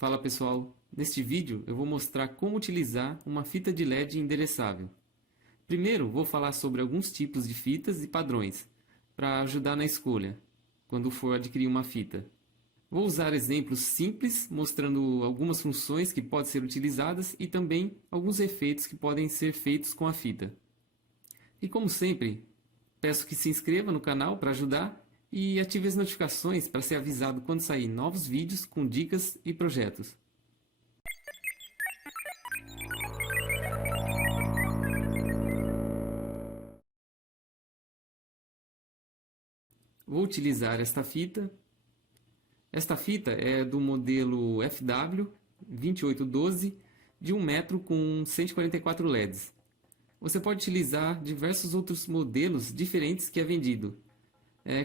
Fala pessoal, neste vídeo eu vou mostrar como utilizar uma fita de LED endereçável. Primeiro vou falar sobre alguns tipos de fitas e padrões, para ajudar na escolha, quando for adquirir uma fita. Vou usar exemplos simples, mostrando algumas funções que podem ser utilizadas e também alguns efeitos que podem ser feitos com a fita. E como sempre, peço que se inscreva no canal para ajudar e ative as notificações para ser avisado quando sair novos vídeos com dicas e projetos. Vou utilizar esta fita. Esta fita é do modelo FW 2812 de 1 metro com 144 LEDs. Você pode utilizar diversos outros modelos diferentes que é vendido.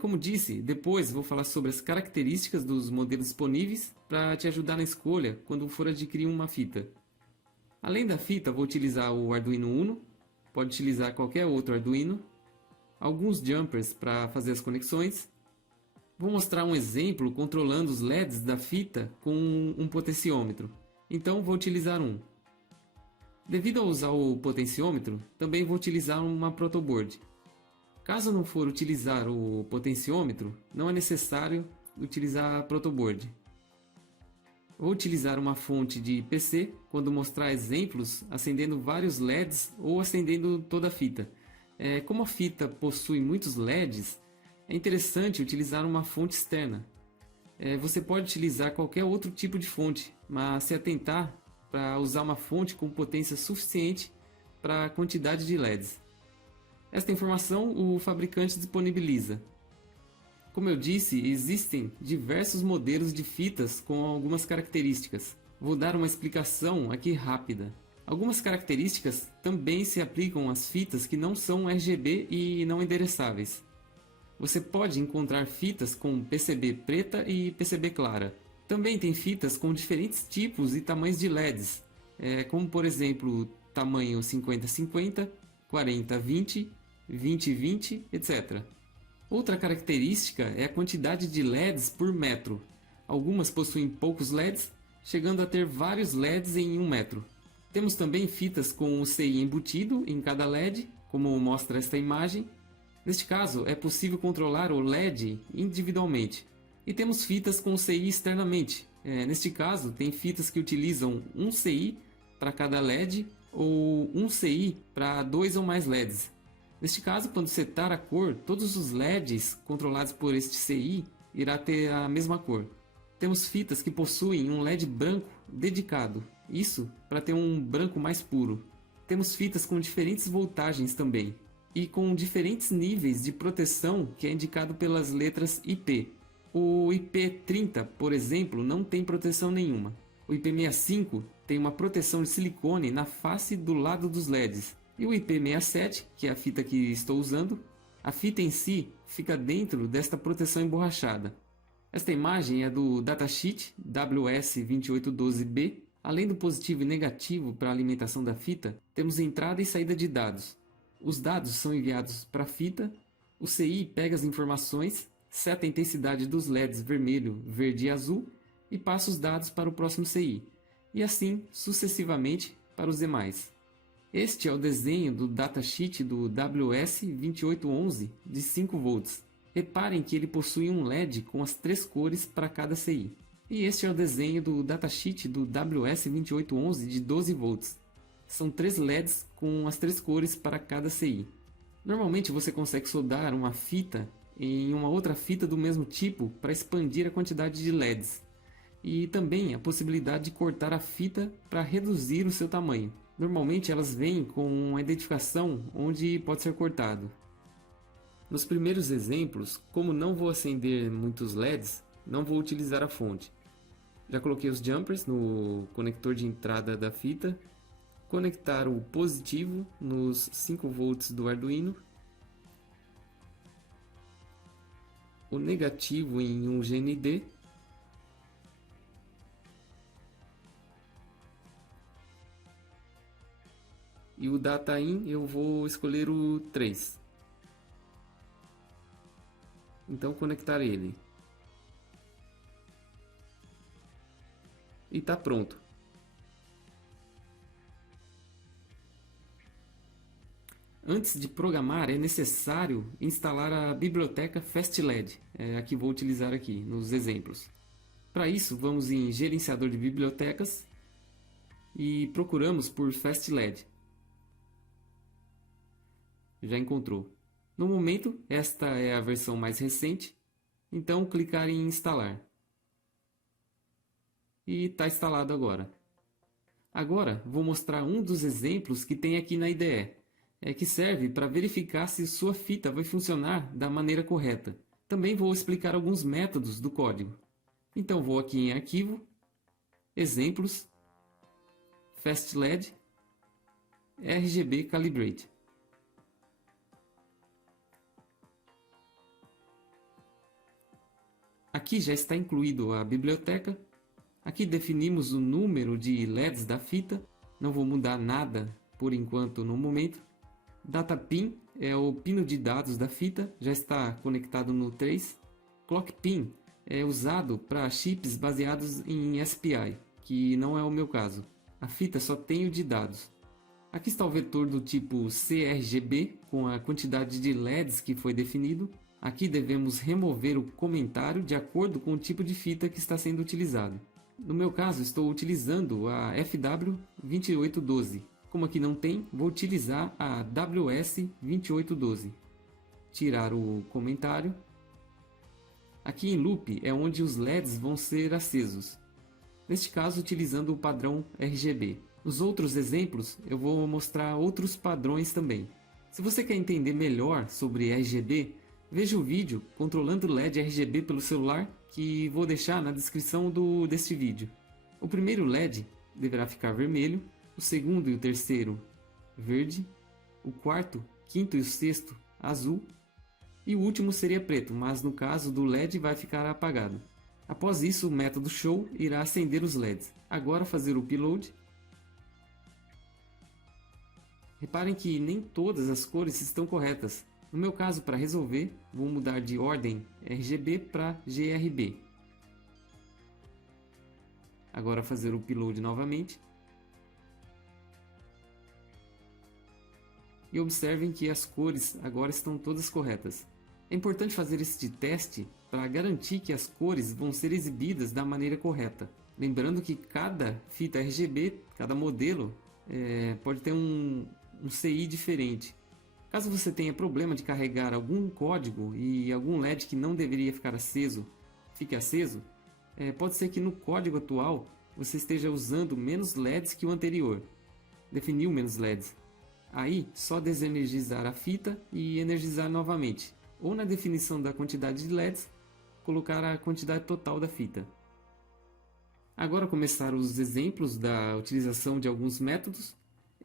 Como disse, depois vou falar sobre as características dos modelos disponíveis para te ajudar na escolha quando for adquirir uma fita. Além da fita, vou utilizar o Arduino Uno, pode utilizar qualquer outro Arduino, alguns jumpers para fazer as conexões. Vou mostrar um exemplo controlando os LEDs da fita com um potenciômetro, então vou utilizar um. Devido a usar o potenciômetro, também vou utilizar uma protoboard. Caso não for utilizar o potenciômetro, não é necessário utilizar a protoboard. Vou utilizar uma fonte de PC quando mostrar exemplos acendendo vários LEDs ou acendendo toda a fita. Como a fita possui muitos LEDs, é interessante utilizar uma fonte externa. Você pode utilizar qualquer outro tipo de fonte, mas se atentar para usar uma fonte com potência suficiente para a quantidade de LEDs. Esta informação o fabricante disponibiliza. Como eu disse, existem diversos modelos de fitas com algumas características. Vou dar uma explicação aqui rápida. Algumas características também se aplicam às fitas que não são RGB e não endereçáveis. Você pode encontrar fitas com PCB preta e PCB clara. Também tem fitas com diferentes tipos e tamanhos de LEDs, como por exemplo, tamanho 50-50, 40-20, 20-20, etc. Outra característica é a quantidade de LEDs por metro. Algumas possuem poucos LEDs, chegando a ter vários LEDs em 1 metro. Temos também fitas com o CI embutido em cada LED, como mostra esta imagem. Neste caso, é possível controlar o LED individualmente. E temos fitas com CI externamente. Neste caso, tem fitas que utilizam um CI para cada LED ou um CI para 2 ou mais LEDs. Neste caso, quando setar a cor, todos os LEDs controlados por este CI irá ter a mesma cor. Temos fitas que possuem um LED branco dedicado, isso para ter um branco mais puro. Temos fitas com diferentes voltagens também, e com diferentes níveis de proteção que é indicado pelas letras IP. O IP30, por exemplo, não tem proteção nenhuma. O IP65 tem uma proteção de silicone na face do lado dos LEDs. E o IP67, que é a fita que estou usando, a fita em si fica dentro desta proteção emborrachada. Esta imagem é do datasheet WS2812B. Além do positivo e negativo para a alimentação da fita, temos entrada e saída de dados. Os dados são enviados para a fita, o CI pega as informações, seta a intensidade dos LEDs vermelho, verde e azul e passa os dados para o próximo CI, e assim sucessivamente para os demais. Este é o desenho do datasheet do WS2811 de 5 volts. Reparem que ele possui um LED com as 3 cores para cada CI. E este é o desenho do datasheet do WS2811 de 12 volts. São 3 LEDs com as 3 cores para cada CI. Normalmente você consegue soldar uma fita em uma outra fita do mesmo tipo para expandir a quantidade de LEDs. E também a possibilidade de cortar a fita para reduzir o seu tamanho. Normalmente elas vêm com uma identificação onde pode ser cortado. Nos primeiros exemplos, como não vou acender muitos LEDs, não vou utilizar a fonte. Já coloquei os jumpers no conector de entrada da fita, conectar o positivo nos 5 volts do Arduino, o negativo em um GND, e o data in eu vou escolher o 3. Então conectar ele. e está pronto. Antes de programar, é necessário instalar a biblioteca FastLED, a que vou utilizar aqui nos exemplos. Para isso, vamos em Gerenciador de Bibliotecas e procuramos por FastLED. Já encontrou. No momento, esta é a versão mais recente, então clicar em Instalar. E está instalado agora. Agora, vou mostrar um dos exemplos que tem aqui na IDE, que serve para verificar se sua fita vai funcionar da maneira correta. Também vou explicar alguns métodos do código. Então vou aqui em Arquivo, Exemplos, FastLED, RGB Calibrate. Aqui já está incluído a biblioteca. Aqui definimos o número de LEDs da fita. Não vou mudar nada por enquanto no momento. Data Pin é o pino de dados da fita, já está conectado no 3. Clock Pin é usado para chips baseados em SPI, que não é o meu caso. A fita só tem o de dados. Aqui está o vetor do tipo CRGB, com a quantidade de LEDs que foi definido. Aqui devemos remover o comentário de acordo com o tipo de fita que está sendo utilizado. No meu caso, estou utilizando a FW2812. Como aqui não tem, vou utilizar a WS2812. Tirar o comentário. Aqui em Loop é onde os LEDs vão ser acesos. Neste caso, utilizando o padrão RGB. Nos outros exemplos, eu vou mostrar outros padrões também. Se você quer entender melhor sobre RGB, veja o vídeo controlando LED RGB pelo celular, que vou deixar na descrição deste vídeo. O primeiro LED deverá ficar vermelho, o segundo e o terceiro verde, o quarto, quinto e o sexto azul, e o último seria preto, mas no caso do LED vai ficar apagado. Após isso, o método show irá acender os LEDs. Agora fazer o upload. Reparem que nem todas as cores estão corretas. No meu caso, para resolver, vou mudar de ordem RGB para GRB. Agora fazer o upload novamente. E observem que as cores agora estão todas corretas. É importante fazer este teste para garantir que as cores vão ser exibidas da maneira correta. Lembrando que cada fita RGB, cada modelo, pode ter um CI diferente. Caso você tenha problema de carregar algum código e algum LED que não deveria ficar aceso, fique aceso, pode ser que no código atual você esteja usando menos LEDs que o anterior. Definiu menos LEDs. Aí, só desenergizar a fita e energizar novamente. Ou na definição da quantidade de LEDs, colocar a quantidade total da fita. Agora começar os exemplos da utilização de alguns métodos.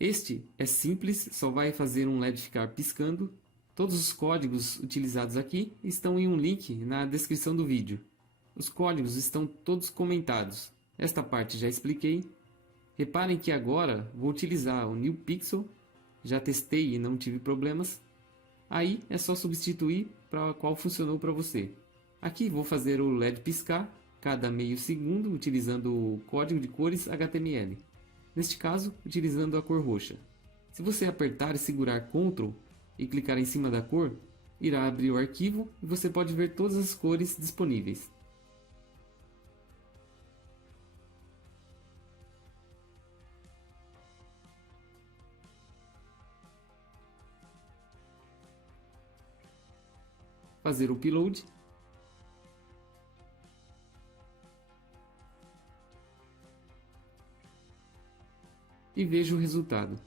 Este é simples, só vai fazer um LED ficar piscando. Todos os códigos utilizados aqui estão em um link na descrição do vídeo. Os códigos estão todos comentados. Esta parte já expliquei. Reparem que agora vou utilizar o NeoPixel. Já testei e não tive problemas. Aí é só substituir para qual funcionou para você. Aqui vou fazer o LED piscar cada meio segundo utilizando o código de cores HTML. Neste caso, utilizando a cor roxa. Se você apertar e segurar Ctrl e clicar em cima da cor, irá abrir o arquivo e você pode ver todas as cores disponíveis. Fazer o upload. E veja o resultado.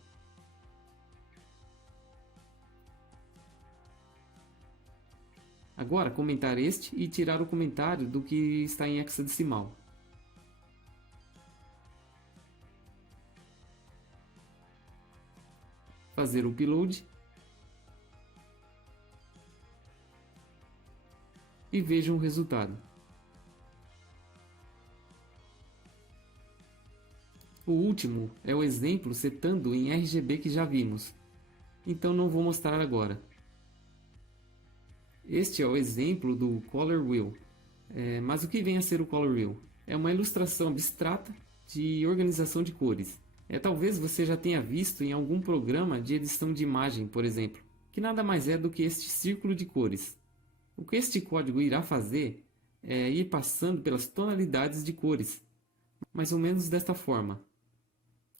Agora comentar este e tirar o comentário do que está em hexadecimal. Fazer o upload. E vejam o resultado. O último é o exemplo setando em RGB que já vimos, então não vou mostrar agora. Este é o exemplo do Color Wheel. Mas o que vem a ser o Color Wheel? É uma ilustração abstrata de organização de cores. Talvez você já tenha visto em algum programa de edição de imagem, por exemplo, que nada mais é do que este círculo de cores. O que este código irá fazer é ir passando pelas tonalidades de cores, mais ou menos desta forma.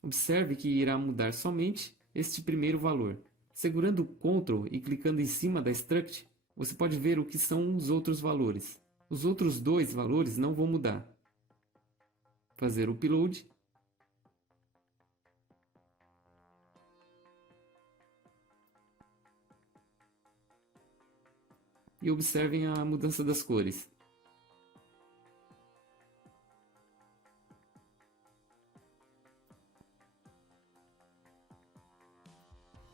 Observe que irá mudar somente este primeiro valor. Segurando o Ctrl e clicando em cima da struct, você pode ver o que são os outros valores. Os outros dois valores não vão mudar. Fazer o upload. E observem a mudança das cores.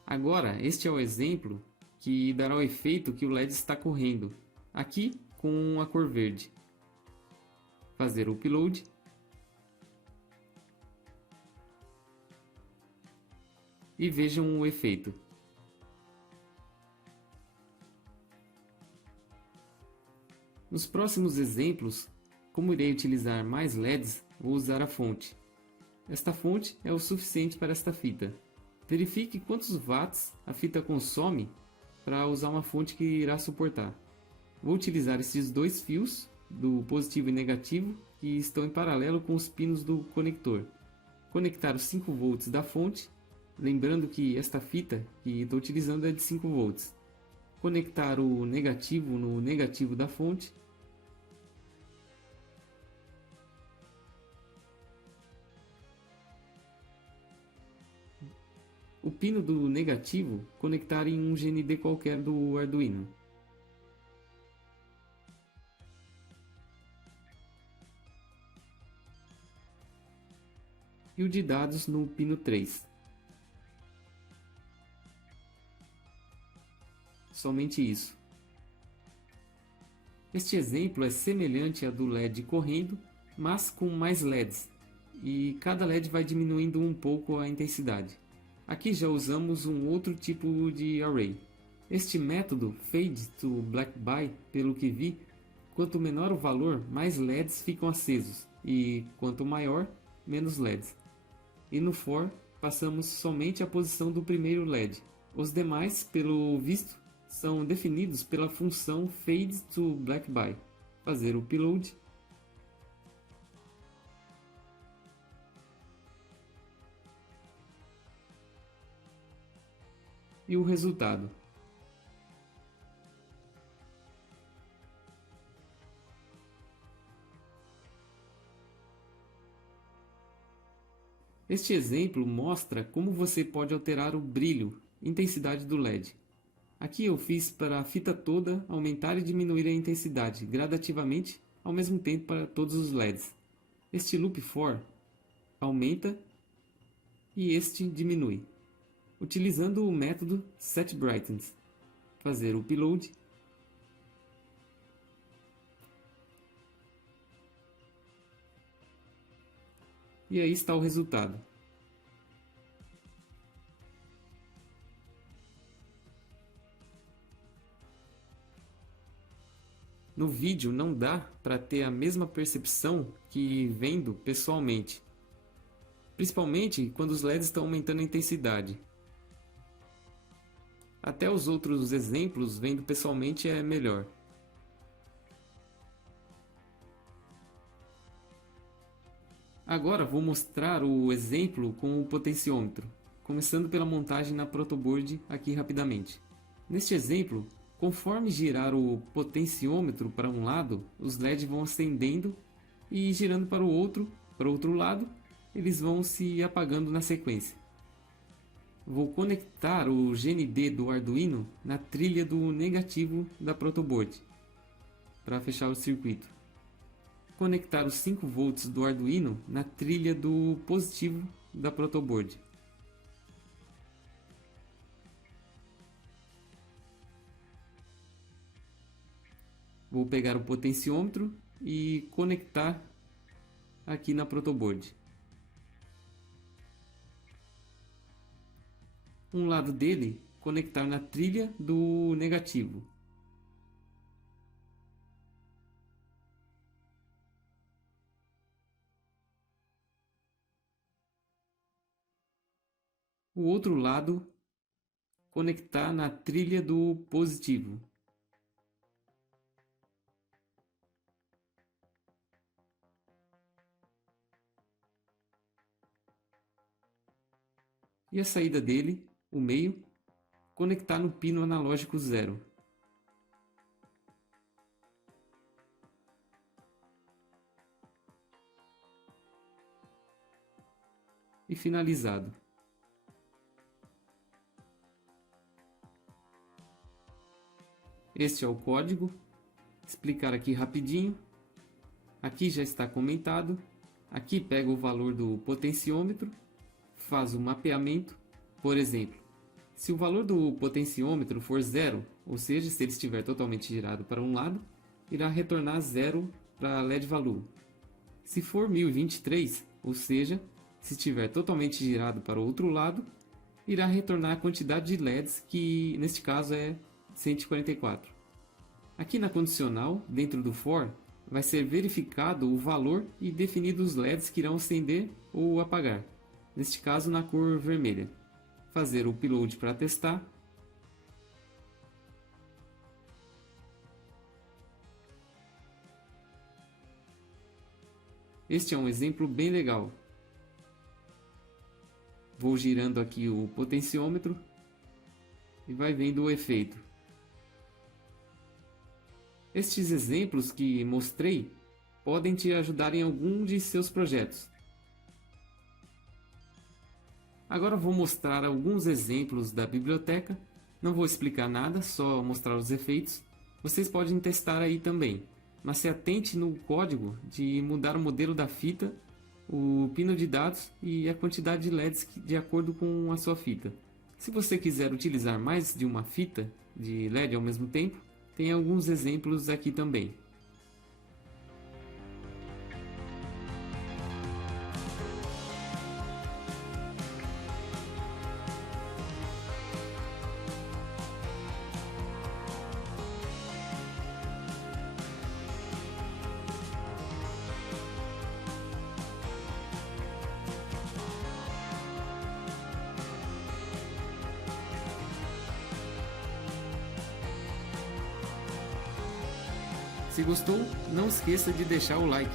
Agora, este é o exemplo que dará o efeito que o LED está correndo, aqui com a cor verde. Fazer o upload. E vejam o efeito. Nos próximos exemplos, como irei utilizar mais LEDs, vou usar a fonte. Esta fonte é o suficiente para esta fita. Verifique quantos watts a fita consome para usar uma fonte que irá suportar. Vou utilizar esses dois fios, do positivo e negativo, que estão em paralelo com os pinos do conector. Conectar os 5 volts da fonte, lembrando que esta fita que estou utilizando é de 5 volts. Conectar o negativo no negativo da fonte. O pino do negativo conectar em um GND qualquer do Arduino. E o de dados no pino 3. Somente isso. Este exemplo é semelhante ao do LED correndo, mas com mais LEDs, e cada LED vai diminuindo um pouco a intensidade. Aqui já usamos um outro tipo de array. Este método Fade to Black By, pelo que vi, quanto menor o valor, mais LEDs ficam acesos, e quanto maior, menos LEDs. E no For, passamos somente a posição do primeiro LED. Os demais, pelo visto, são definidos pela função Fade to Black By. Fazer o upload. E o resultado. Este exemplo mostra como você pode alterar o brilho e intensidade do LED. Aqui eu fiz para a fita toda aumentar e diminuir a intensidade gradativamente ao mesmo tempo para todos os LEDs. Este loop for aumenta e este diminui, utilizando o método setBrightness. Fazer o upload. E aí está o resultado. No vídeo não dá para ter a mesma percepção que vendo pessoalmente, principalmente quando os LEDs estão aumentando a intensidade. Até os outros exemplos vendo pessoalmente é melhor. Agora vou mostrar o exemplo com o potenciômetro, começando pela montagem na protoboard aqui rapidamente. Neste exemplo, conforme girar o potenciômetro para um lado, os LEDs vão acendendo e girando para o outro lado, eles vão se apagando na sequência. Vou conectar o GND do Arduino na trilha do negativo da protoboard para fechar o circuito. Conectar os 5 volts do Arduino na trilha do positivo da protoboard. Vou pegar o potenciômetro e conectar aqui na protoboard. Um lado dele conectar na trilha do negativo. o outro lado conectar na trilha do positivo. E a saída dele, o meio, conectar no pino analógico 0. E finalizado. Este é o código. Explicar aqui rapidinho. Aqui já está comentado. Aqui pega o valor do potenciômetro, faz o mapeamento. Por exemplo, se o valor do potenciômetro for 0, ou seja, se ele estiver totalmente girado para um lado, irá retornar 0 para a LED value. Se for 1023, ou seja, se estiver totalmente girado para o outro lado, irá retornar a quantidade de LEDs, que neste caso é 144. Aqui na condicional, dentro do for, vai ser verificado o valor e definido os LEDs que irão acender ou apagar, neste caso na cor vermelha. Fazer o upload para testar. Este é um exemplo bem legal. Vou girando aqui o potenciômetro e vai vendo o efeito. Estes exemplos que mostrei podem te ajudar em algum de seus projetos. Agora vou mostrar alguns exemplos da biblioteca. Não vou explicar nada, só mostrar os efeitos. Vocês podem testar aí também, mas se atente no código de mudar o modelo da fita, o pino de dados e a quantidade de LEDs de acordo com a sua fita. Se você quiser utilizar mais de uma fita de LED ao mesmo tempo, tem alguns exemplos aqui também. Se gostou, não esqueça de deixar o like.